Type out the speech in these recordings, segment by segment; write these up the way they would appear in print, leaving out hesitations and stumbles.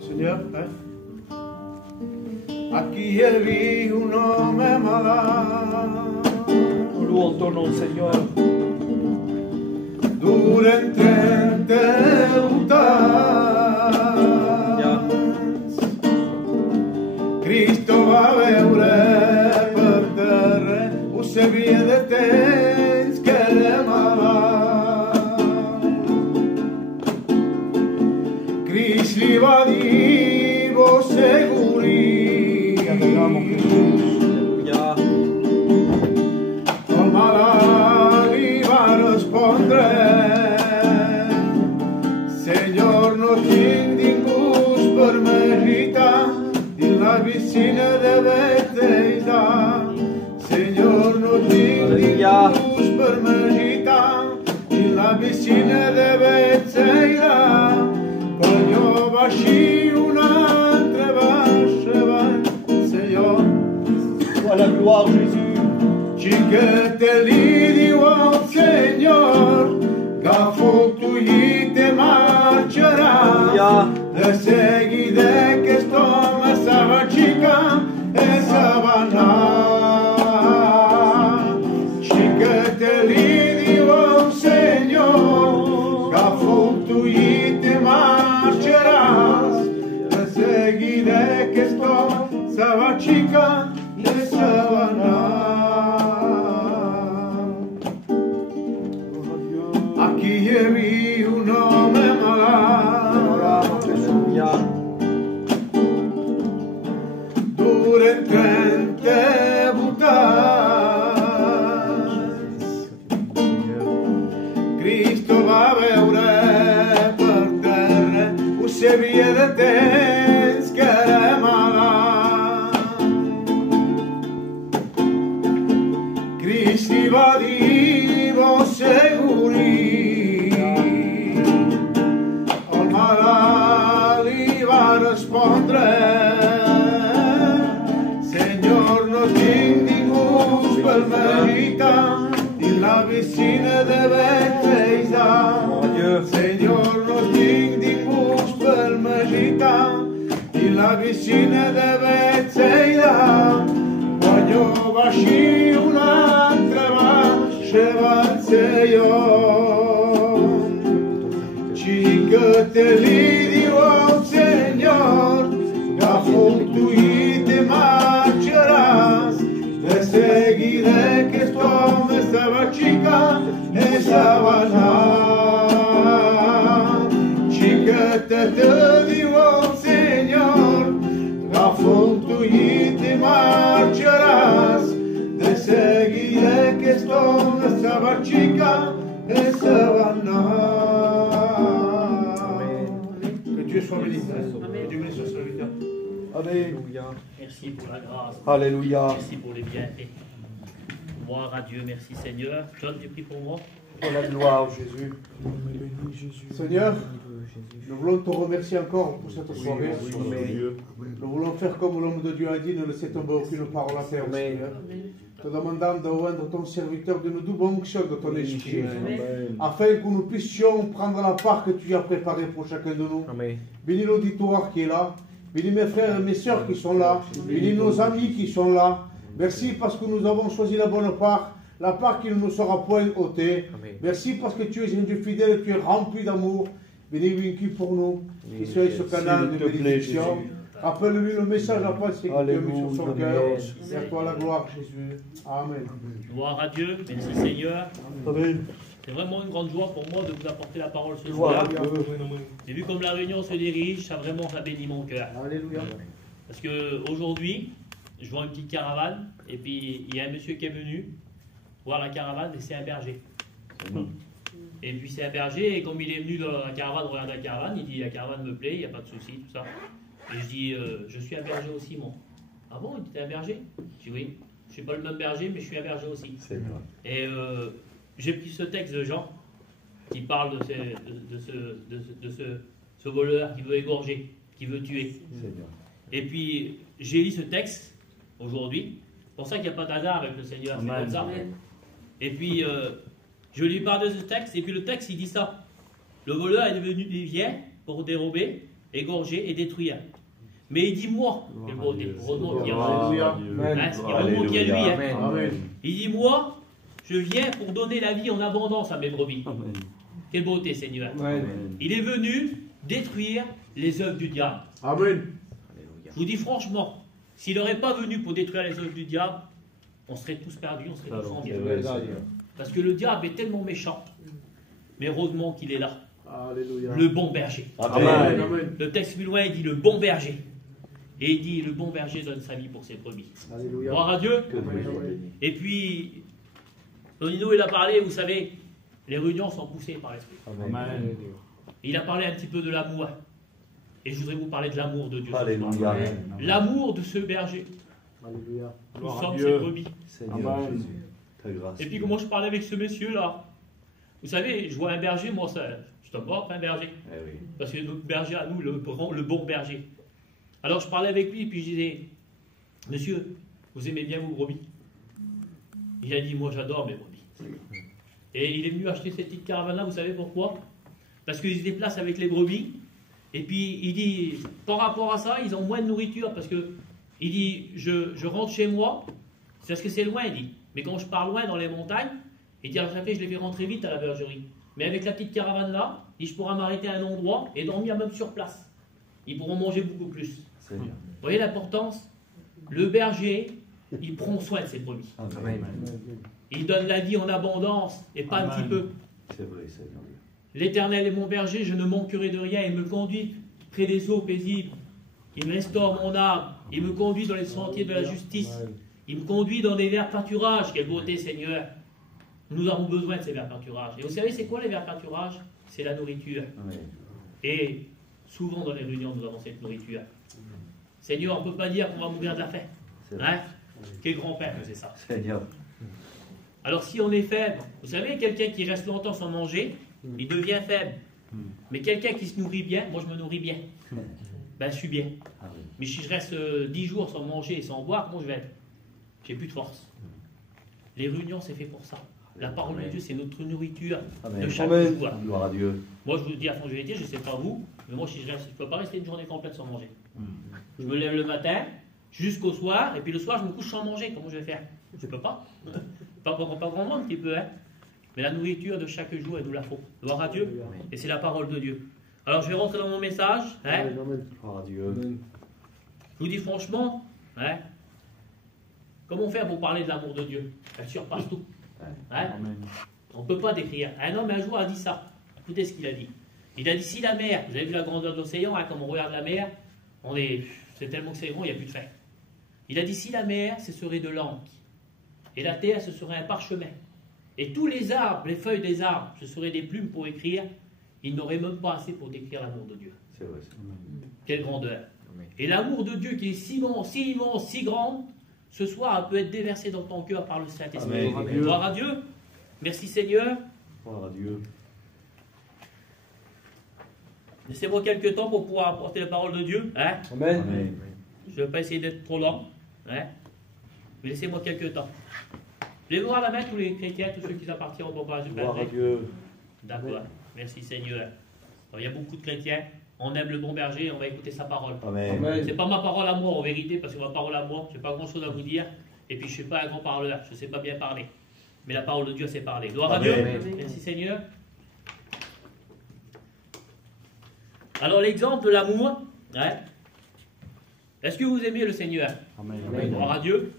Seigneur, a qui è vi un nome malato. Louons ton nom, Seigneur. Durante Cristo va veure per terra o se via de temps que era malat. Crist li va dir vos seguri el malalt li va respondre Senyor no tinc ningú per meritar la vicina de Bethesda, Senyor no tinc ningú per meritar la vicina de Bethesda, però jo va així un altre baixa, Senyor. À la gloire, Jésus. Xiqueta li diu al Senyor que el foc i te marxarà de seguida aquest home se va aixecar i se va anar. Xiqueta li diu al Senyor que el foc i te marxaràs de seguida aquest home se va aixecar i se va anar. Aquí hi havia un home malalt durant 38 anys. Cristo va veure per terra ho sabia de temps que era malalt. Crist li va dir vos seguri el malalt li va respondre Senyor no tinc ningú per meritar i la vicina de Bethesda Senyor no tinc ningú per meritar i la vicina de Bethesda quan jo va així un altre baixa va el Senyor. Xiqueta li diu al Senyor que foc tu i te marxaràs de seguida aquest home se va aixecar i se va anar. Xiqueta te diu al Senyor que foc tu i te marxaràs de seguida aquest home se va aixecar i se va anar. Dieu soit béni. Que Dieu bénisse son serviteur. Alléluia. Merci pour la grâce. Alléluia. Merci pour les bienfaits. Gloire à Dieu. Merci Seigneur. John, tu pries pour moi. À la gloire, Jésus. Seigneur, nous voulons te remercier encore pour cette soirée. Nous voulons faire comme l'homme de Dieu a dit, ne laisser tomber aucune parole à terre, Seigneur. Te demandant de rendre ton serviteur d'une double onction de ton esprit, afin que nous puissions prendre la part que tu as préparée pour chacun de nous. Bénis l'auditoire qui est là, bénis mes frères et mes sœurs qui sont là, bénis nos amis qui sont là. Merci parce que nous avons choisi la bonne part, la part qui ne nous sera point ôtée. Merci parce que tu es un Dieu fidèle, tu es rempli d'amour. Bénis vaincu pour nous, qui soit ce canal de bénédiction. Rappelle-lui le message à passer que tu as mis sur son cœur. Et à toi la gloire, Jésus. Amen. Gloire à Dieu. Merci Seigneur. Amen. C'est vraiment une grande joie pour moi de vous apporter la parole ce soir. J'ai vu comme la réunion se dirige, ça a béni mon cœur. Alléluia. Parce qu'aujourd'hui, je vois une petite caravane, et puis il y a un monsieur qui est venu voir la caravane, et c'est un berger. Et puis c'est un berger, et comme il est venu dans la caravane, regarder la caravane, il dit la caravane me plaît, il n'y a pas de souci, tout ça. Et je dis, je suis un berger aussi, moi. Ah bon, il dit, t'es un berger? Je dis oui, je ne suis pas le même berger, mais je suis un berger aussi. Et j'ai pris ce texte de Jean, qui parle de ce voleur qui veut égorger, qui veut tuer. Et puis, j'ai lu ce texte aujourd'hui. C'est pour ça qu'il n'y a pas d'hasard avec le Seigneur. C'est comme ça. Et puis, je lui parle de ce texte. Et puis, le texte, il dit ça. Le voleur est venu, il vient pour dérober, égorger et détruire. Mais il dit moi, il remonte qui à lui. Hein. Il dit moi, je viens pour donner la vie en abondance à mes brebis. Amen. Quelle beauté, Seigneur. Amen. Il est venu détruire les œuvres du diable. Amen. Je vous dis franchement, s'il n'aurait pas venu pour détruire les œuvres du diable, on serait tous perdus, on serait tous en guerre. Parce que le diable est tellement méchant. Mais heureusement qu'il est là. Alléluia. Le bon berger. Amen. Le texte plus loin, il dit le bon berger. Et il dit le bon berger donne sa vie pour ses brebis. Alléluia. Gloire à Dieu. Et puis, Tonino, il a parlé, vous savez, les réunions sont poussées par l'Esprit. Il a parlé un petit peu de l'amour. Et je voudrais vous parler de l'amour de Dieu. L'amour de ce berger. Alléluia. Nous sommes ses brebis. Seigneur Jésus, ta grâce. Et puis, comment je parlais avec ce monsieur-là. Vous savez, je vois un berger, moi, ça, je t'en vois, un berger. Eh oui. Parce que notre berger à nous, le bon berger. Alors, je parlais avec lui, puis je disais, monsieur, vous aimez bien vos brebis? Il a dit, moi, j'adore mes brebis. Et il est venu acheter cette petite caravane-là, vous savez pourquoi? Parce qu'il se déplace avec les brebis. Et puis, il dit, par rapport à ça, ils ont moins de nourriture. Parce que, il dit, je rentre chez moi, c'est parce que c'est loin, il dit. Mais quand je pars loin dans les montagnes, il dit, alors ça fait, je les fais rentrer vite à la bergerie. Mais avec la petite caravane-là, il dit, je pourrai m'arrêter à un endroit et dormir même sur place. Ils pourront manger beaucoup plus. Vous voyez l'importance? Le berger, il prend soin de ses brebis. Amen. Il donne la vie en abondance et pas un petit peu. C'est vrai, Seigneur. L'Éternel est mon berger, je ne manquerai de rien. Il me conduit près des eaux paisibles. Il me restaure mon âme. Il me conduit dans les sentiers de la justice. Il me conduit dans des verts pâturages. Quelle beauté, Seigneur. Nous avons besoin de ces verts pâturages. Et vous savez, c'est quoi les verts pâturages? C'est la nourriture. Amen. Et souvent dans les réunions, nous avons cette nourriture. Seigneur, on ne peut pas dire qu'on va mourir de la faim. Hein? Quel grand-père faisait ça? Seigneur. Alors si on est faible, vous savez, quelqu'un qui reste longtemps sans manger, il devient faible. Mais quelqu'un qui se nourrit bien, moi je me nourris bien. Ben je suis bien. Mais si je reste 10 jours sans manger et sans boire, comment je vais être? J'ai plus de force. Les réunions, c'est fait pour ça. La parole de Dieu, c'est notre nourriture de chaque jour. Gloire à Dieu. Moi, je vous dis à fond de vérité, je ne sais pas vous, mais moi, si je ne peux pas rester une journée complète sans manger. Je me lève le matin jusqu'au soir, et puis le soir, je me couche sans manger. Comment je vais faire? Je ne peux pas. Pas grand monde qui peut, hein. Mais la nourriture de chaque jour, elle nous la faut. Gloire à Dieu. Et c'est la parole de Dieu. Alors, je vais rentrer dans mon message. Hein. Gloire à Dieu. Je vous dis franchement, hein, comment faire pour parler de l'amour de Dieu? Elle surpasse tout. Hein? On ne peut pas décrire. Un homme un jour a dit ça. Écoutez ce qu'il a dit. Il a dit, si la mer, vous avez vu la grandeur de l'océan, hein, comme on regarde la mer, c'est tellement que c'est grand, il n'y a plus de fin. Il a dit, si la mer, ce serait de l'encre, et la terre, ce serait un parchemin, et tous les arbres, les feuilles des arbres, ce seraient des plumes pour écrire, il n'aurait même pas assez pour décrire l'amour de Dieu. C'est vrai. Quelle grandeur. Et l'amour de Dieu qui est si immense, si grand, ce soir, elle peut être déversée dans ton cœur par le Saint-Esprit. Gloire à Dieu. Merci Seigneur. Gloire à Dieu. Laissez-moi quelques temps pour pouvoir apporter la parole de Dieu. Hein? Amen. Amen. Je ne vais pas essayer d'être trop lent. Hein? Mais laissez-moi quelques temps. Lèvez-vous à la main tous les chrétiens, tous ceux qui appartiennent au propos du Père. Gloire à Dieu. D'accord. Merci Seigneur. Alors, il y a beaucoup de chrétiens. On aime le bon berger, on va écouter sa parole. Amen. C'est pas ma parole à moi en vérité, parce que ma parole à moi, je n'ai pas grand chose à vous dire. Et puis je ne suis pas un grand parleur, je ne sais pas bien parler. Mais la parole de Dieu, c'est parler. Gloire à Dieu. Merci Seigneur. Alors l'exemple de l'amour, hein? Est-ce que vous aimez le Seigneur? Amen. Gloire à Dieu.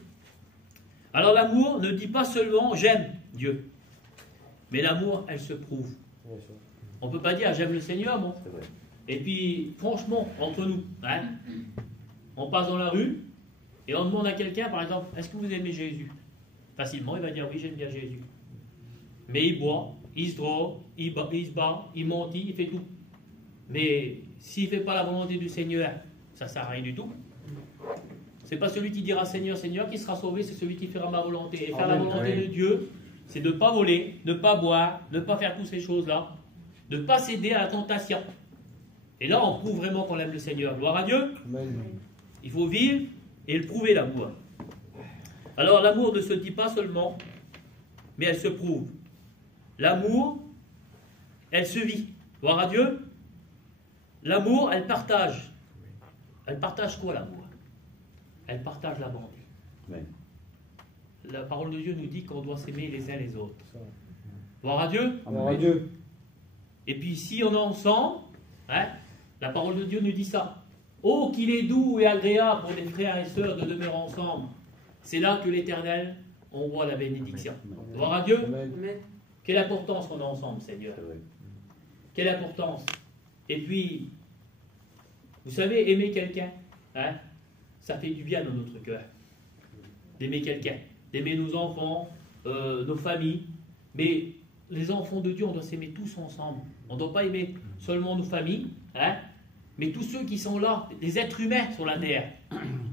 Alors l'amour ne dit pas seulement j'aime Dieu, mais l'amour, elle se prouve. On ne peut pas dire j'aime le Seigneur, bon. C'est vrai. Et puis, franchement, entre nous, hein, on passe dans la rue et on demande à quelqu'un, par exemple, est-ce que vous aimez Jésus? Facilement, il va dire oui, j'aime bien Jésus. Mais il boit, il se drogue, il se bat, il mentit, il fait tout. Mais s'il ne fait pas la volonté du Seigneur, ça ne sert à rien du tout. Ce n'est pas celui qui dira Seigneur, Seigneur qui sera sauvé, c'est celui qui fera ma volonté. Et faire la volonté de Dieu, c'est de ne pas voler, de ne pas boire, de ne pas faire toutes ces choses-là, de ne pas céder à la tentation. Et là, on prouve vraiment qu'on aime le Seigneur. Gloire à Dieu. Amen. Il faut vivre et le prouver, l'amour. Alors, l'amour ne se dit pas seulement, mais elle se prouve. L'amour, elle se vit. Gloire à Dieu. L'amour, elle partage. Elle partage quoi, l'amour? Elle partage la bonté. Amen. La parole de Dieu nous dit qu'on doit s'aimer les uns les autres. Gloire à Dieu. Gloire à Dieu. Et puis si on est ensemble, hein, la parole de Dieu nous dit ça. Oh, qu'il est doux et agréable pour des frères et sœurs de demeurer ensemble. C'est là que l'Éternel, on voit la bénédiction. Gloire à Dieu. Amen. Quelle importance qu'on a ensemble, Seigneur. C'est vrai. Quelle importance. Et puis, vous savez, aimer quelqu'un, hein, ça fait du bien dans notre cœur. D'aimer quelqu'un, d'aimer nos enfants, nos familles. Mais les enfants de Dieu, on doit s'aimer tous ensemble. On ne doit pas aimer seulement nos familles, hein, mais tous ceux qui sont là, les êtres humains sur la terre.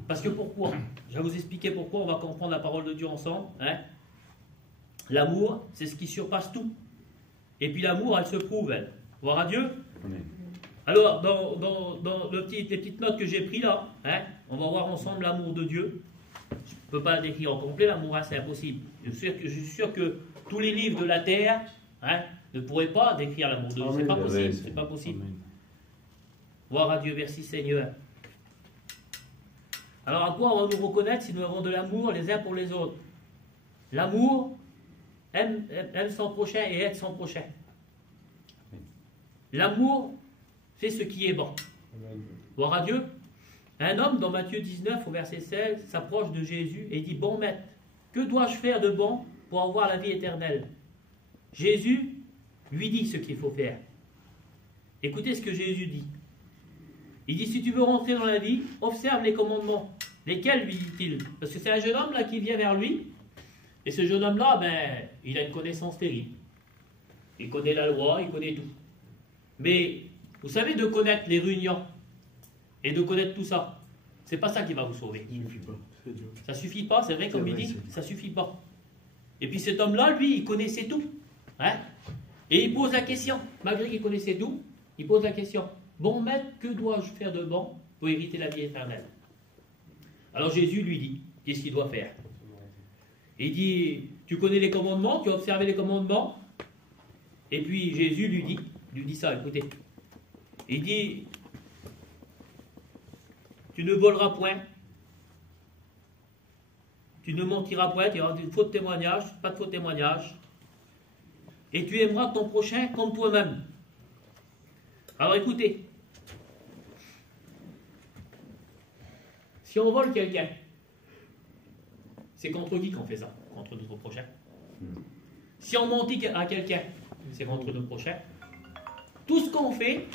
Parce que pourquoi? Je vais vous expliquer pourquoi, on va comprendre la parole de Dieu ensemble. Hein. L'amour, c'est ce qui surpasse tout. Et puis l'amour, elle se prouve, elle. Voir à Dieu. Amen. Alors, dans les petites notes que j'ai prises là, hein, on va voir ensemble l'amour de Dieu. Je ne peux pas le décrire en complet, l'amour, hein, c'est impossible. Je suis sûr que tous les livres de la terre, hein, ne pourraient pas décrire l'amour de Dieu. C'est pas possible. C'est pas possible. Voir à Dieu, merci Seigneur. Alors à quoi on va nous reconnaître si nous avons de l'amour les uns pour les autres? L'amour aime son prochain et aide son prochain. L'amour fait ce qui est bon. Gloire à Dieu. Un homme dans Matthieu 19 au verset 16 s'approche de Jésus et dit: Bon maître, que dois-je faire de bon pour avoir la vie éternelle? Jésus lui dit ce qu'il faut faire. Écoutez ce que Jésus dit. Il dit: si tu veux rentrer dans la vie, observe les commandements. Lesquels, lui dit-il? Parce que c'est un jeune homme là qui vient vers lui. Et ce jeune homme-là, ben, il a une connaissance terrible. Il connaît la loi, il connaît tout. Mais, vous savez, de connaître les réunions et de connaître tout ça, c'est pas ça qui va vous sauver. Ça suffit pas, c'est vrai comme il dit, ça suffit pas. Et puis cet homme-là, lui, il connaissait tout. Hein? Et il pose la question, malgré qu'il connaissait tout, il pose la question: bon maître, que dois-je faire de bon pour hériter la vie éternelle? Alors Jésus lui dit, qu'est-ce qu'il doit faire? Il dit: tu connais les commandements, tu as observé les commandements. Et puis Jésus lui dit ça, écoutez. Il dit: tu ne voleras point, tu ne mentiras point, tu auras une faux témoignage, pas de faux témoignage, et tu aimeras ton prochain comme toi-même. Alors écoutez, si on vole quelqu'un, c'est contre qui qu'on fait ça? Contre notre prochain. Si on mentit à quelqu'un, c'est contre notre prochain. Tout ce qu'on fait,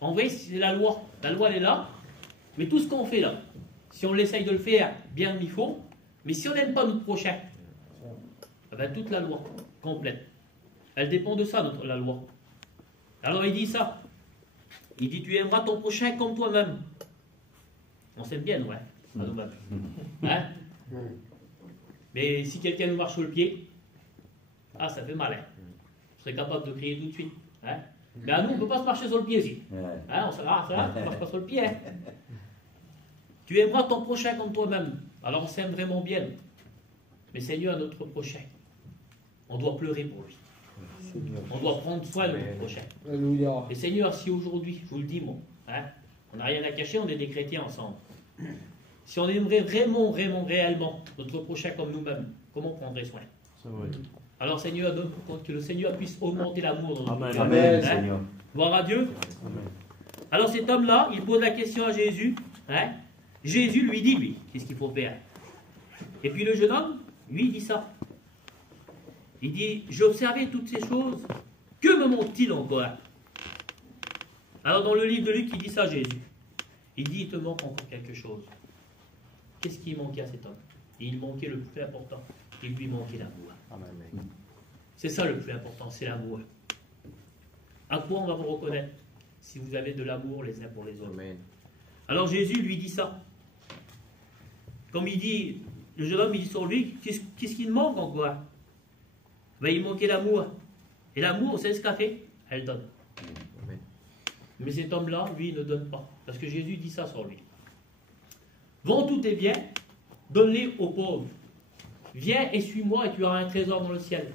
en vrai, c'est la loi. La loi, elle est là. Mais tout ce qu'on fait là, si on essaye de le faire bien comme il faut, mais si on n'aime pas notre prochain, eh ben, toute la loi complète, elle dépend de ça, la loi. Alors il dit ça. Il dit: tu aimeras ton prochain comme toi-même. On s'aime bien, ouais, à nous-mêmes. Hein? Mais si quelqu'un nous marche sur le pied, ah, ça fait mal. Hein? Je serais capable de crier tout de suite. Hein? Mais à nous, on ne peut pas se marcher sur le pied aussi. Hein? On ne marche pas sur le pied. Hein? Tu aimeras ton prochain comme toi-même. Alors on s'aime vraiment bien. Mais Seigneur, notre prochain, on doit pleurer pour lui. On doit prendre soin de notre prochain. Alléluia. Et Seigneur, si aujourd'hui, je vous le dis, moi, hein, on n'a rien à cacher, on est des chrétiens ensemble. Si on aimerait vraiment, réellement notre prochain comme nous-mêmes, comment on prendrait soin? Alors Seigneur, donne que le Seigneur puisse augmenter l'amour dans notre cœur. Amen, Hein? Seigneur. Gloire à Dieu. Amen. Alors cet homme-là, il pose la question à Jésus. Hein? Jésus lui dit, lui, qu'est-ce qu'il faut faire? Et puis le jeune homme, lui, dit ça. Il dit: j'ai observé toutes ces choses. Que me manque-t-il encore? Alors dans le livre de Luc, il dit ça, Jésus. Il dit: il te manque encore quelque chose. Qu'est-ce qui manquait à cet homme? Il manquait le plus important. Il lui manquait l'amour. C'est ça le plus important, c'est l'amour. À quoi on va vous reconnaître? Si vous avez de l'amour les uns pour les autres. Amen. Alors Jésus lui dit ça. Comme il dit, le jeune homme, il dit sur lui: qu'est-ce qu'il manque encore? Ben, il manquait l'amour. Et l'amour, vous savez ce qu'elle fait? Elle donne. Amen. Mais cet homme-là, lui, il ne donne pas. Parce que Jésus dit ça sur lui. Vends tous tes biens, donne-les aux pauvres. Viens et suis-moi et tu auras un trésor dans le ciel.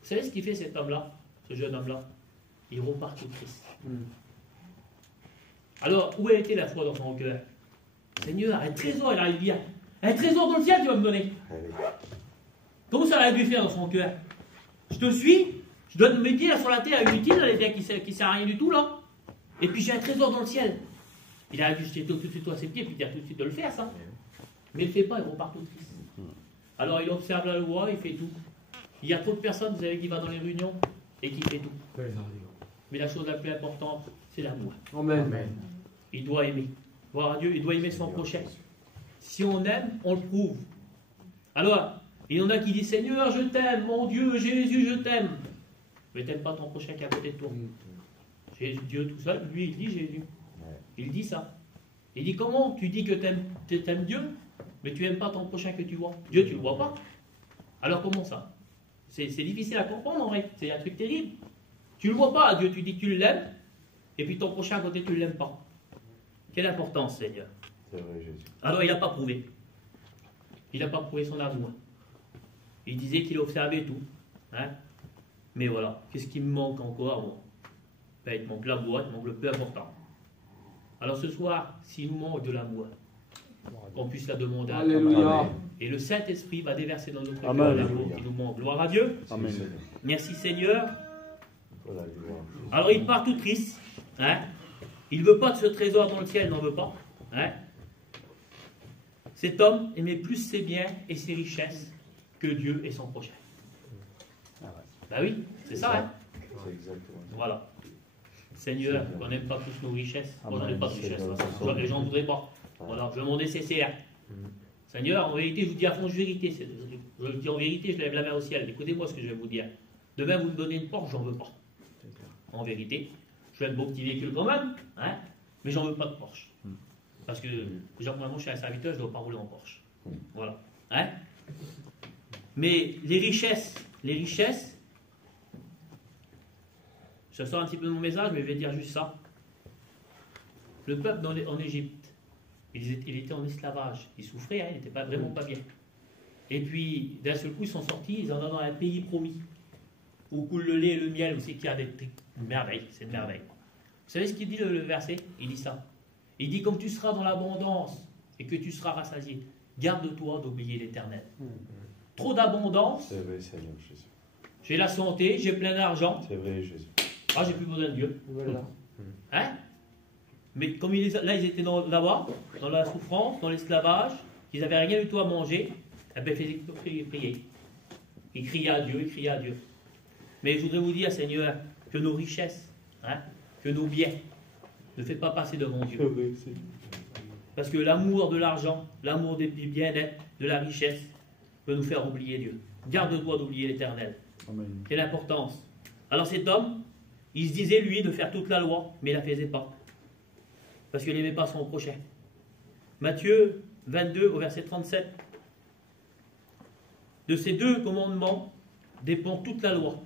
Vous savez ce qu'il fait cet homme-là, ce jeune homme-là? Il repart tout triste. Alors, où a été la foi dans son cœur? Seigneur, un trésor, il arrive bien. Un trésor dans le ciel, tu vas me donner. Comment ça a dû faire dans son cœur? Je te suis, je donne mes pieds là sur la terre, inutile, là, les pieds qui ne sert à rien du tout, là. Et puis j'ai un trésor dans le ciel. Il a dû jeter tout de suite à ses pieds, puis dire tout de suite de le faire, ça. Mais il ne le fait pas, il repart tout triste. Alors il observe la loi, il fait tout. Il y a trop de personnes, vous savez, qui vont dans les réunions et qui fait tout. Mais la chose la plus importante, c'est l'amour. Amen. Il doit aimer. Voir à Dieu, il doit aimer son prochain. Si on aime, on le prouve. Alors, il y en a qui disent, Seigneur, je t'aime, mon Dieu, Jésus, je t'aime. Mais t'aimes pas ton prochain qui est à côté de toi. Dieu tout seul, lui, il dit Jésus. Il dit ça. Il dit, comment tu dis que t'aimes Dieu, mais tu n'aimes pas ton prochain que tu vois? Dieu, tu ne le vois pas. Alors comment ça? C'est difficile à comprendre en vrai. C'est un truc terrible. Tu ne le vois pas, Dieu, tu dis que tu l'aimes, et puis ton prochain à côté, tu ne l'aimes pas. Quelle importance, Seigneur. C'est vrai, Jésus. Alors il n'a pas prouvé. Il n'a pas prouvé son amour. Il disait qu'il observait tout. Hein? Mais voilà, qu'est-ce qui me manque encore, moi? Ben, il te manque l'amour, il te manque le plus important. Alors ce soir, s'il nous manque de l'amour, qu'on puisse la demander à Dieu. Alléluia. Et le Saint-Esprit va déverser dans notre cœur Amen. l'amour qui nous manque. Gloire à Dieu. Amen. Merci Seigneur. Voilà, gloire. Alors il part tout triste. Hein? Il ne veut pas de ce trésor dans le ciel, il n'en veut pas. Hein? Cet homme aimait plus ses biens et ses richesses que Dieu et son prochain. Ben oui, c'est ça. Hein? C'est exactement ça. Voilà. Seigneur, on n'aime pas tous nos richesses. Moi, j'en ai Amen. pas de richesses. C'est Les gens ne voudraient pas. Voilà, je veux mon nécessaire. Seigneur, en vérité, je vous dis à fond, vérité. Je le dis en vérité, je lève la main au ciel. Écoutez-moi ce que je vais vous dire. Demain, vous me donnez une Porsche, j'en veux pas. En vérité, je veux un beau petit véhicule quand même, hein, mais j'en veux pas de Porsche. Parce que, déjà, premièrement, je suis un serviteur, je ne dois pas rouler en Porsche. Voilà. Hein? Mais les richesses, je sors un petit peu de mon message, mais je vais dire juste ça. Le peuple en Égypte, il était en esclavage. Il souffrait, hein, il n'était vraiment pas bien. Et puis, d'un seul coup, ils sont sortis, ils en ont dans un pays promis, où coule le lait et le miel, où c'est qu'il y a des merveilles, c'est une merveille. Vous savez ce qu'il dit le verset? Il dit ça. Il dit, comme tu seras dans l'abondance et que tu seras rassasié, garde-toi d'oublier l'Éternel. Trop d'abondance. C'est vrai, Seigneur Jésus. J'ai la santé, j'ai plein d'argent. C'est vrai, Jésus. Ah, j'ai plus besoin de Dieu. Voilà. Hein? Mais comme là, ils étaient là-bas, dans la souffrance, dans l'esclavage, ils n'avaient rien du tout à manger, eh bien, ils faisaient prier. Ils criaient à Dieu, ils criaient à Dieu. Mais je voudrais vous dire, Seigneur, que nos richesses, hein, que nos biens, ne fait pas passer devant Dieu. Parce que l'amour de l'argent, l'amour des bien-être, de la richesse, peut nous faire oublier Dieu. Garde-toi d'oublier l'Éternel. Quelle importance. Alors cet homme, il se disait, lui, de faire toute la loi, mais il ne la faisait pas. Parce qu'il n'aimait pas son prochain. Matthieu 22, au verset 37. De ces deux commandements dépend toute la loi.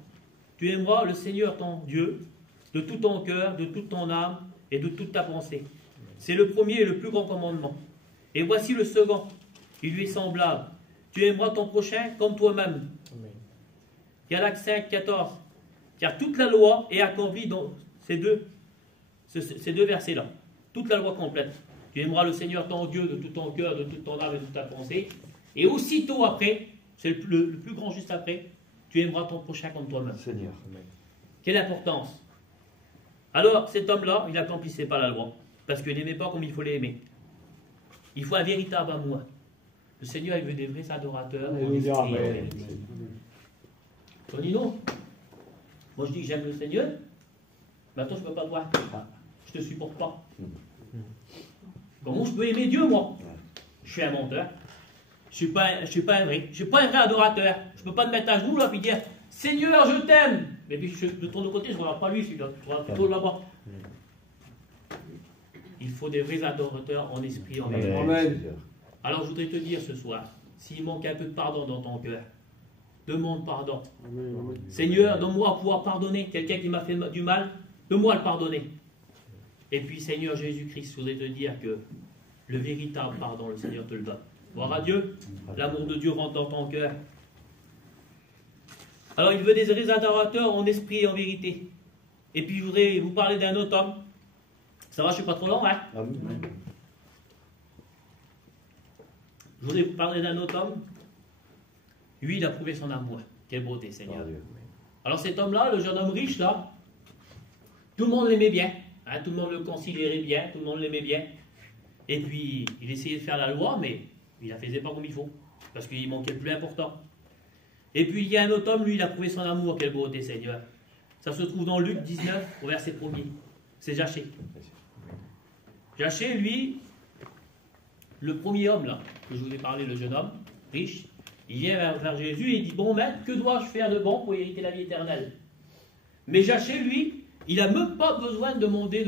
Tu aimeras le Seigneur ton Dieu de tout ton cœur, de toute ton âme et de toute ta pensée. C'est le premier et le plus grand commandement. Et voici le second. Il lui est semblable. Tu aimeras ton prochain comme toi-même. Galates 5, 14. Car toute la loi est accomplie dans ces deux versets-là. Toute la loi complète. Tu aimeras le Seigneur ton Dieu de tout ton cœur, de toute ton âme et de toute ta pensée. Et aussitôt après, c'est le plus grand juste après, tu aimeras ton prochain comme toi-même. Seigneur. Quelle importance. Alors, cet homme-là, il n'accomplissait pas la loi. Parce qu'il n'aimait pas comme il faut l'aimer. Il faut un véritable amour. Le Seigneur, il veut des vrais adorateurs. Tonino, moi je dis que j'aime le Seigneur, mais attends, je ne peux pas te voir. Je ne te supporte pas. Comment je peux aimer Dieu, moi? Je suis un menteur. Je ne suis pas un vrai. Je suis pas un vrai adorateur. Je ne peux pas te mettre à genoux là et dire Seigneur, je t'aime. Mais puis je me tourne de côté, je ne regarde pas lui, celui-là. Je regarde plutôt là-bas. Il faut des vrais adorateurs en esprit, en vérité. Amen. Alors je voudrais te dire ce soir, s'il manque un peu de pardon dans ton cœur, demande pardon. Amen. Seigneur, donne-moi à pouvoir pardonner quelqu'un qui m'a fait du mal, donne-moi à le pardonner. Et puis Seigneur Jésus-Christ, je voudrais te dire que le véritable pardon, le Seigneur te le donne. Gloire à Dieu, l'amour de Dieu rentre dans ton cœur. Alors il veut des vrais adorateurs en esprit et en vérité. Et puis je voudrais vous parler d'un autre homme, qui Ça va, je ne suis pas trop long, hein? Amen. Je voudrais vous parler d'un autre homme. Lui, il a prouvé son amour. Quelle beauté, Seigneur. Alors cet homme-là, le jeune homme riche, là, tout le monde l'aimait bien. Hein, tout le monde le considérait bien, tout le monde l'aimait bien. Et puis, il essayait de faire la loi, mais il ne la faisait pas comme il faut. Parce qu'il manquait le plus important. Et puis, il y a un autre homme, lui, il a prouvé son amour. Quelle beauté, Seigneur. Ça se trouve dans Luc 19, au verset 1er. C'est Zachée. Zachée, lui, le premier homme, là, que je vous ai parlé, le jeune homme, riche, il vient vers Jésus et il dit, bon maître, que dois-je faire de bon pour hériter la vie éternelle? Mais Zachée, lui, il n'a même pas besoin de demander,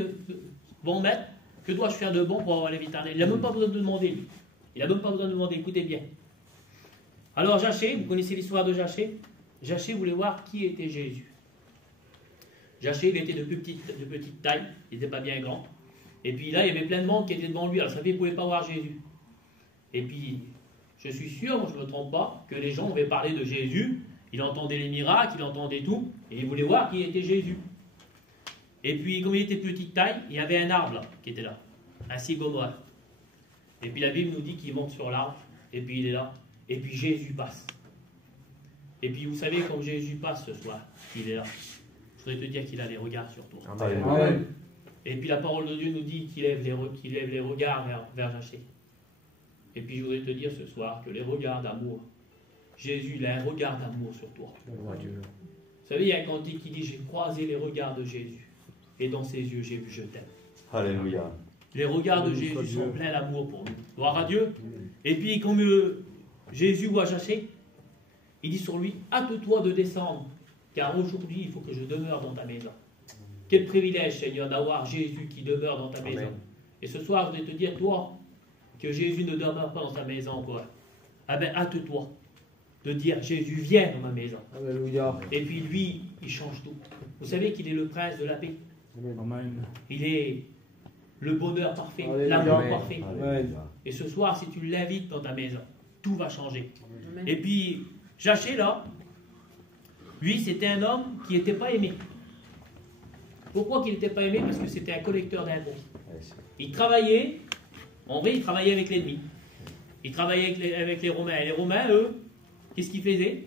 bon maître, que dois-je faire de bon pour avoir la vie éternelle? Il n'a même pas besoin de demander, lui. Il n'a même pas besoin de demander, écoutez bien. Alors Zachée, vous connaissez l'histoire de Zachée? Zachée voulait voir qui était Jésus. Zachée, il était de petite taille, il n'était pas bien grand. Et puis là, il y avait plein de monde qui était devant lui, alors ça fait qu'il ne pouvait pas voir Jésus. Et puis, je suis sûr, moi je ne me trompe pas, que les gens avaient parlé de Jésus, il entendait les miracles, il entendait tout, et il voulait voir qui était Jésus. Et puis, comme il était petite taille, il y avait un arbre là, qui était là, un sycomore. Et puis la Bible nous dit qu'il monte sur l'arbre, et puis il est là, et puis Jésus passe. Et puis vous savez, quand Jésus passe ce soir, il est là. Je voudrais te dire qu'il a les regards sur toi. Amen. Et puis la parole de Dieu nous dit qu'il lève les regards vers Zachée. Et puis je voudrais te dire ce soir que les regards d'amour, Jésus, il a un regard d'amour sur toi. Vous savez, il y a un cantique qui dit, j'ai croisé les regards de Jésus, et dans ses yeux, j'ai vu je t'aime. Alléluia. Les regards de Jésus sont pleins d'amour pour nous. Gloire à Dieu. Et puis, comme Jésus voit Zachée, il dit sur lui, hâte-toi de descendre, car aujourd'hui, il faut que je demeure dans ta maison. Quel privilège, Seigneur, d'avoir Jésus qui demeure dans ta maison. Et ce soir, je vais te dire, toi, que Jésus ne demeure pas dans ta maison encore. Ah ben, hâte-toi de dire, Jésus, viens dans ma maison. Alléluia. Et puis lui, il change tout. Vous savez qu'il est le prince de la paix. Amen. Il est le bonheur parfait, Alléluia. l'amour Amen. parfait. Alléluia. Et ce soir, si tu l'invites dans ta maison, tout va changer. Et puis, Zachée, là, lui, c'était un homme qui n'était pas aimé. Pourquoi qu'il n'était pas aimé? Parce que c'était un collecteur d'impôts. Il travaillait, en vrai, il travaillait avec l'ennemi. Il travaillait avec les Romains. Et les Romains, eux, qu'est-ce qu'ils faisaient?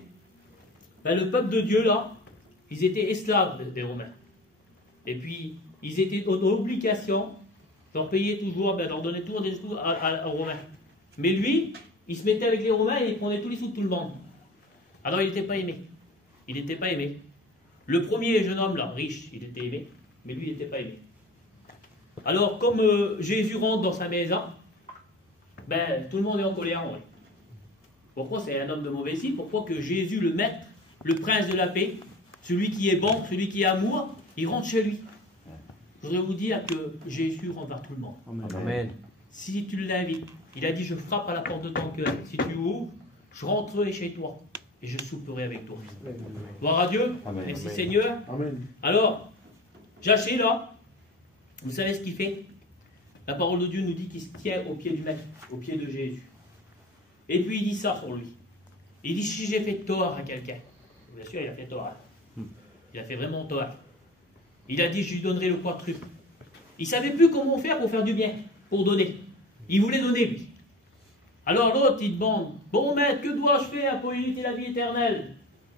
Ben, le peuple de Dieu, là, ils étaient esclaves des Romains. Et puis, ils étaient dans l'obligation d'en payer toujours, d'en donner toujours des sous aux Romains. Mais lui, il se mettait avec les Romains et il prenait tous les sous de tout le monde. Alors, il n'était pas aimé. Il n'était pas aimé. Le premier jeune homme, là, riche, il était aimé, mais lui, il n'était pas aimé. Alors, comme Jésus rentre dans sa maison, ben, tout le monde est en colère, en vrai. Pourquoi c'est un homme de mauvais signe? Pourquoi que Jésus, le maître, le prince de la paix, celui qui est bon, celui qui est amour, il rentre chez lui? Je voudrais vous dire que Jésus rentre vers tout le monde. Amen. Si tu l'invites, il a dit, je frappe à la porte de ton cœur. Si tu ouvres, je rentrerai chez toi et je souperai avec toi. Gloire à Dieu. Amen. Merci Amen. Seigneur. Amen. Alors, Zachée, là, vous savez ce qu'il fait? La parole de Dieu nous dit qu'il se tient au pied du maître, au pied de Jésus. Et puis il dit ça sur lui. Il dit, si j'ai fait tort à quelqu'un, bien sûr il a fait tort. Il a fait vraiment tort. Il a dit, je lui donnerai le quadruple. Il ne savait plus comment faire pour faire du bien, pour donner. Il voulait donner, lui. Alors l'autre, il demande, bon maître, que dois-je faire pour hériter la vie éternelle?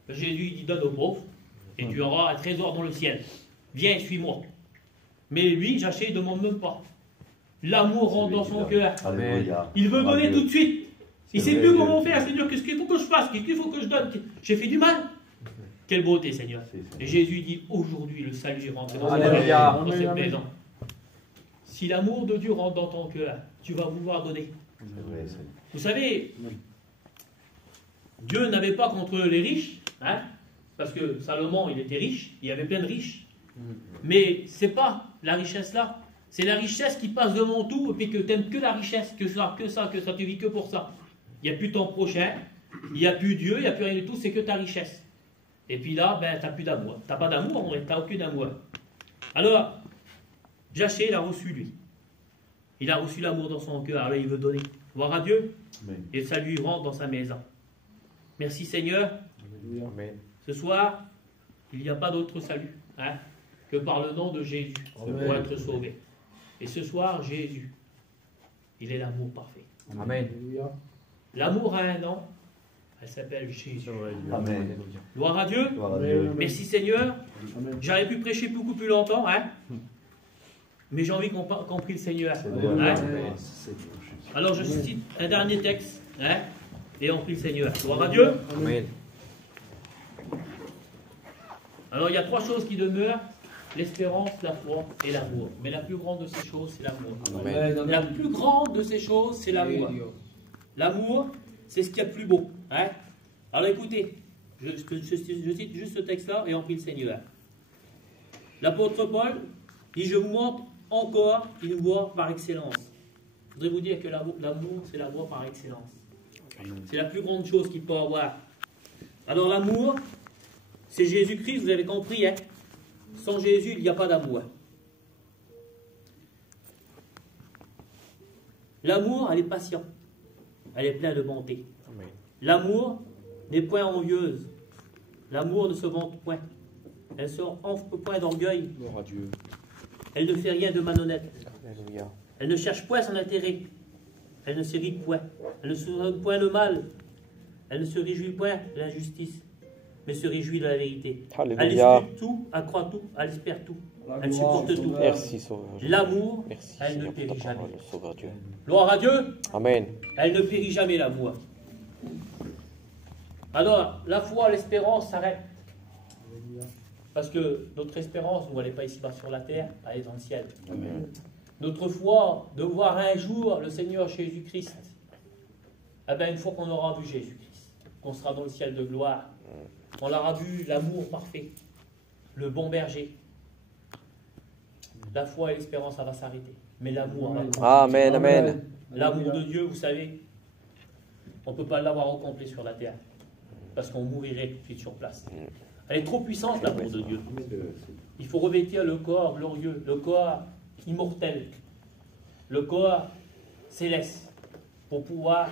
Jésus, il dit, donne aux pauvres, et tu auras un trésor dans le ciel. Viens, suis-moi. Mais lui, Zachée, il ne demande même pas. L'amour rentre dans son cœur. Alléluia. Il veut donner tout de suite. Il ne sait vrai, plus Dieu. comment faire. Seigneur, qu'est-ce qu'il faut que je fasse? Qu'est-ce qu'il faut que je donne? J'ai fait du mal. Quelle beauté, Seigneur. Et Jésus dit, aujourd'hui, le salut est rentré dans Alléluia. cette maison. Si l'amour de Dieu rentre dans ton cœur, tu vas vouloir donner. Vous savez, Dieu n'avait pas contre les riches, hein, parce que Salomon, il était riche, il y avait plein de riches. Mais c'est pas la richesse là, c'est la richesse qui passe devant tout, et puis que tu n'aimes que la richesse, que ça, tu vis que pour ça. Il n'y a plus ton prochain, il n'y a plus Dieu, il n'y a plus rien du tout, c'est que ta richesse. Et puis là, ben, tu n'as plus d'amour. Tu n'as pas d'amour, tu n'as aucun amour. Alors, Zachée, il a reçu lui. Il a reçu l'amour dans son cœur, alors il veut donner. Voir à Dieu, Amen. et ça lui rentre dans sa maison. Merci Seigneur. Amen. Ce soir, il n'y a pas d'autre salut, hein, que par le nom de Jésus pour Amen. être sauvé. Et ce soir, Jésus, il est l'amour parfait. Amen. L'amour a un nom, elle s'appelle Jésus. Amen. Gloire à Dieu. Gloire à Dieu. Merci Seigneur. Amen. J'aurais pu prêcher beaucoup plus longtemps, hein? Mais j'ai envie qu'on prie le Seigneur. Seigneur. Hein? Seigneur Jésus. Alors je cite un dernier texte, hein? Et on prie le Seigneur. Gloire à Dieu. Amen. Alors il y a trois choses qui demeurent, l'espérance, la foi et l'amour. Mais la plus grande de ces choses, c'est l'amour. Amen. La plus grande de ces choses, c'est l'amour. L'amour, c'est ce qu'il y a de plus beau. Hein? Alors écoutez, je cite juste ce texte-là et on prie le Seigneur. L'apôtre Paul dit, je vous montre encore une voie par excellence. Je voudrais vous dire que l'amour, c'est la voie par excellence. C'est la plus grande chose qu'il peut avoir. Alors l'amour, c'est Jésus-Christ, vous avez compris. Hein? Sans Jésus, il n'y a pas d'amour. L'amour, elle est patiente. Elle est pleine de bonté. L'amour n'est point envieuse. L'amour ne se vante point. Elle ne se enfle point d'orgueil. Gloire à Dieu. Elle ne fait rien de malhonnête. Alléluia. Elle ne cherche point son intérêt. Elle ne s'irrite point. Elle ne se donne point le mal. Elle ne se réjouit point de l'injustice, mais se réjouit de la vérité. Alléluia. Elle espère tout, elle croit tout, elle espère tout. Elle supporte tout. Merci, Sauveur. L'amour, Merci, elle ne Seigneur, pour ta périt jamais. parole, Sauveur Dieu. Gloire à Dieu, Amen. elle ne périt jamais, l'amour. Alors, la foi, l'espérance s'arrête. Parce que notre espérance, nous, elle n'est pas ici-bas sur la terre, elle est dans le ciel. Amen. Notre foi, de voir un jour le Seigneur Jésus-Christ, eh bien, une fois qu'on aura vu Jésus-Christ, qu'on sera dans le ciel de gloire, on aura vu l'amour parfait, le bon berger. La foi et l'espérance, ça va s'arrêter. Mais l'amour va continuer. Amen, amen. L'amour de Dieu, vous savez, on ne peut pas l'avoir au complet sur la terre, parce qu'on mourirait tout de suite sur place. Elle est trop puissante, l'amour de Dieu. Il faut revêtir le corps glorieux, le corps immortel, le corps céleste, pour pouvoir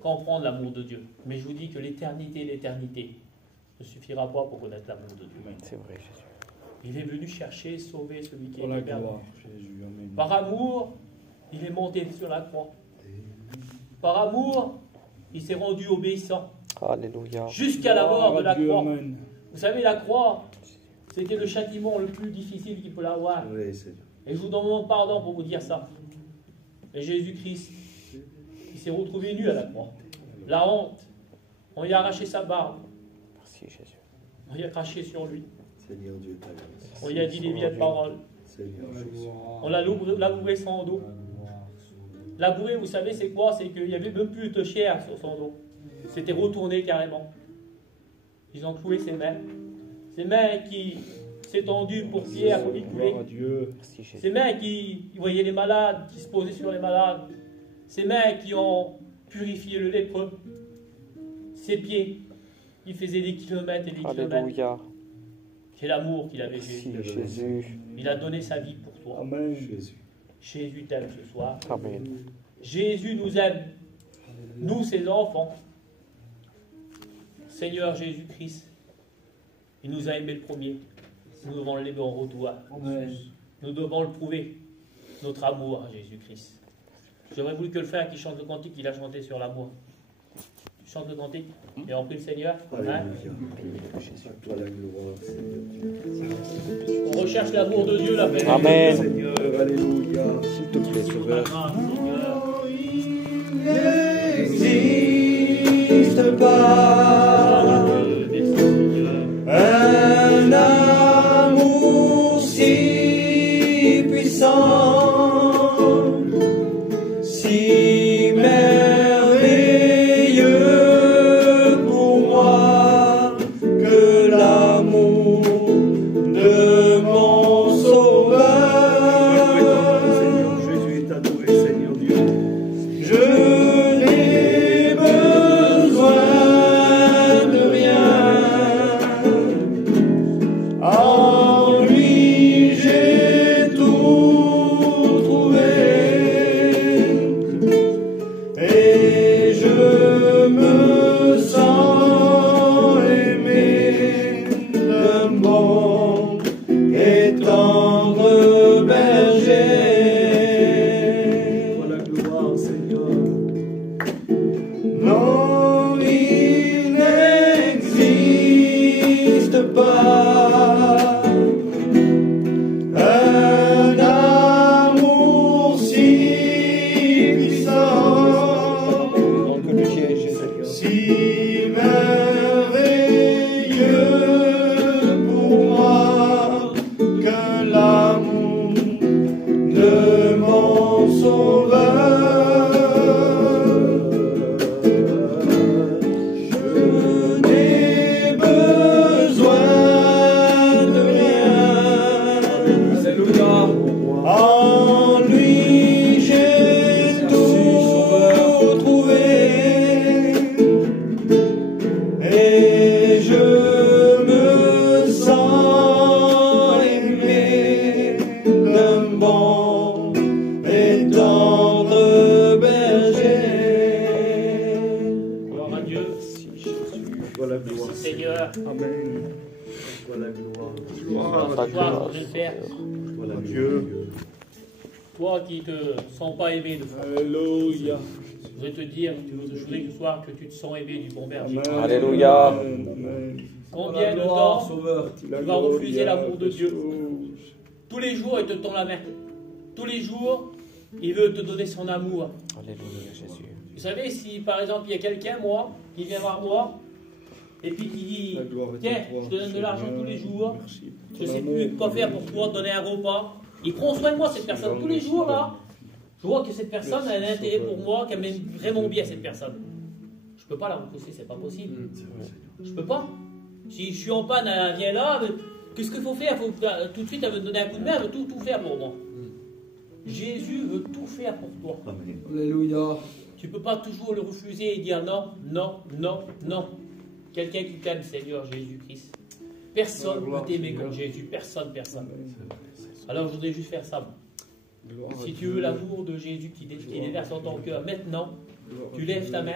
comprendre l'amour de Dieu. Mais je vous dis que l'éternité ne suffira pas pour connaître l'amour de Dieu. C'est vrai, Jésus. Il est venu chercher, sauver celui qui Pour la est perdu. gloire, Jésus. Amen. Par amour, il est monté sur la croix. Par amour, il s'est rendu obéissant Alléluia. jusqu'à la mort de la Dieu, croix. amen. Vous savez, la croix, c'était le châtiment le plus difficile qu'il peut avoir. Oui, Seigneur. Et je vous demande pardon pour vous dire ça. Et Jésus-Christ, il s'est retrouvé nu à la croix. La honte, on lui a arraché sa barbe, Merci, Jésus. on lui a craché sur lui, Seigneur Dieu, ta grâce. on lui a dit des vieilles paroles, Seigneur Jésus. on l'a labouré son dos. Labourer, vous savez, c'est quoi? C'est qu'il n'y avait même plus de chair sur son dos. C'était retourné carrément. Ils ont cloué ses mains qui s'étendues pour Pierre, pour lui couler. Gloire à Dieu. Merci, Jésus. Ces mains qui voyaient les malades, qui se posaient sur les malades. Ces mains qui ont purifié le lépreux. Ses pieds, il faisait des kilomètres et des kilomètres. Alléluia. C'est l'amour qu'il avait, Merci, Jésus. Jésus. Il a donné sa vie pour toi. Amen. Jésus. Jésus t'aime ce soir. Amen. Jésus nous aime. Nous, ses enfants. Seigneur Jésus-Christ, il nous a aimés le premier. Nous devons l'aimer en retour. Nous devons le prouver, notre amour à Jésus-Christ. J'aurais voulu que le frère qui chante le cantique, il a chanté sur l'amour. Tu chantes le cantique et on prie le Seigneur. Hein? Alléluia. À toi la gloire, Seigneur Dieu. On recherche l'amour de Dieu, la paix. Amen. Seigneur, alléluia. S'il te plaît, Sauveur. N'existe pas un amour si puissant, si merveilleux pour moi que l'amour de mon Sauveur. Seigneur Jésus est adoré, Seigneur Dieu. Je n'ai besoin Amen. Toi la gloire. Toi, je voudrais le faire. Toi la Dieu. Toi qui te sens pas aimé de foi. Alléluia. Je voudrais te dire, je voudrais ce soir que tu te sens aimé du bon berger. Amen. Alléluia. Amen. Combien de temps Sauveur, tu vas refuser l'amour de Dieu? Tous les jours, il te tend la main. Tous les jours, il veut te donner son amour. Alléluia, Jésus. Vous savez, si par exemple, il y a quelqu'un, moi, qui vient voir moi, et puis qui dit, tiens, je te donne de l'argent tous les jours, je ne sais plus quoi faire pour toi, te donner un repas. Il prend soin de moi, cette personne. Tous les jours, là, je vois que cette personne a un intérêt pour moi, qu'elle m'aime vraiment bien, cette personne. Je ne peux pas la repousser, c'est pas possible. Je ne peux pas. Si je suis en panne, elle vient là, qu'est-ce qu'il faut faire? Tout de suite, elle veut me donner un coup de main, elle veut tout faire pour moi. Jésus veut tout faire pour toi. Alléluia. Tu ne peux pas toujours le refuser et dire non, non, non, non. Quelqu'un qui t'aime, Seigneur Jésus-Christ. Personne ne peut t'aimer comme Jésus. Personne, personne. Alors je voudrais juste faire ça. Si tu veux l'amour de Jésus qui déverse dans ton cœur maintenant, tu lèves ta main.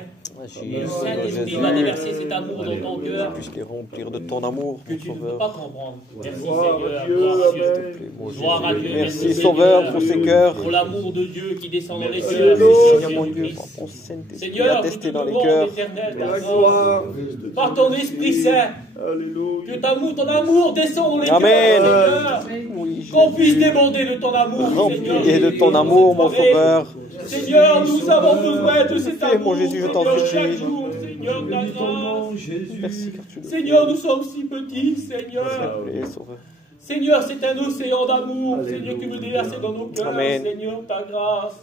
Et le Saint-Esprit va déverser cet amour dans ton cœur. Puisse les remplir de ton amour, Que mon tu ne peux Sauveur. pas comprendre. Merci Gloire à Seigneur. Dieu, Gloire à Dieu. amen. Gloire à Dieu. Merci Sauveur pour ces cœurs. Pour l'amour de Dieu qui descend dans les cœurs. Seigneur mon Dieu, Jésus-Christ. par ton Saint-Esprit Seigneur, attesté je dans te les demande, cœurs. Éternel, La ta gloire. grâce, par ton Esprit Saint, Alléluia. que ton amour descende dans les Amen. cœurs, Seigneur. Oui, Qu'on puisse Jésus. déborder de ton amour, Seigneur. Remplis de ton amour, mon Sauveur. Seigneur, nous avons besoin de cet Fais, mon amour, Jésus, je t'en Seigneur, supplie. chaque jour, Seigneur, ta grâce. Merci car tu le Seigneur, nous sommes si petits, Seigneur. fais, Sauveur. Seigneur, c'est un océan d'amour, Seigneur, que veut déverser dans nos cœurs, Amen. Seigneur, ta grâce.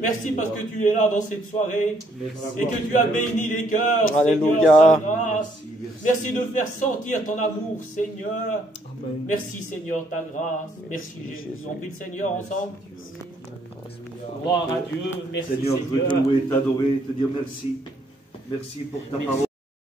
Merci parce que tu es là dans cette soirée et que tu as béni les cœurs, Alléluia. Seigneur, ta grâce. Merci de faire sentir ton amour, Seigneur. Amen. Merci, Seigneur, ta grâce. Merci, Jésus. On prie le Seigneur ensemble. Gloire à Dieu. Merci, Seigneur, je veux te Seigneur. louer, t'adorer, te dire merci. Merci pour ta parole.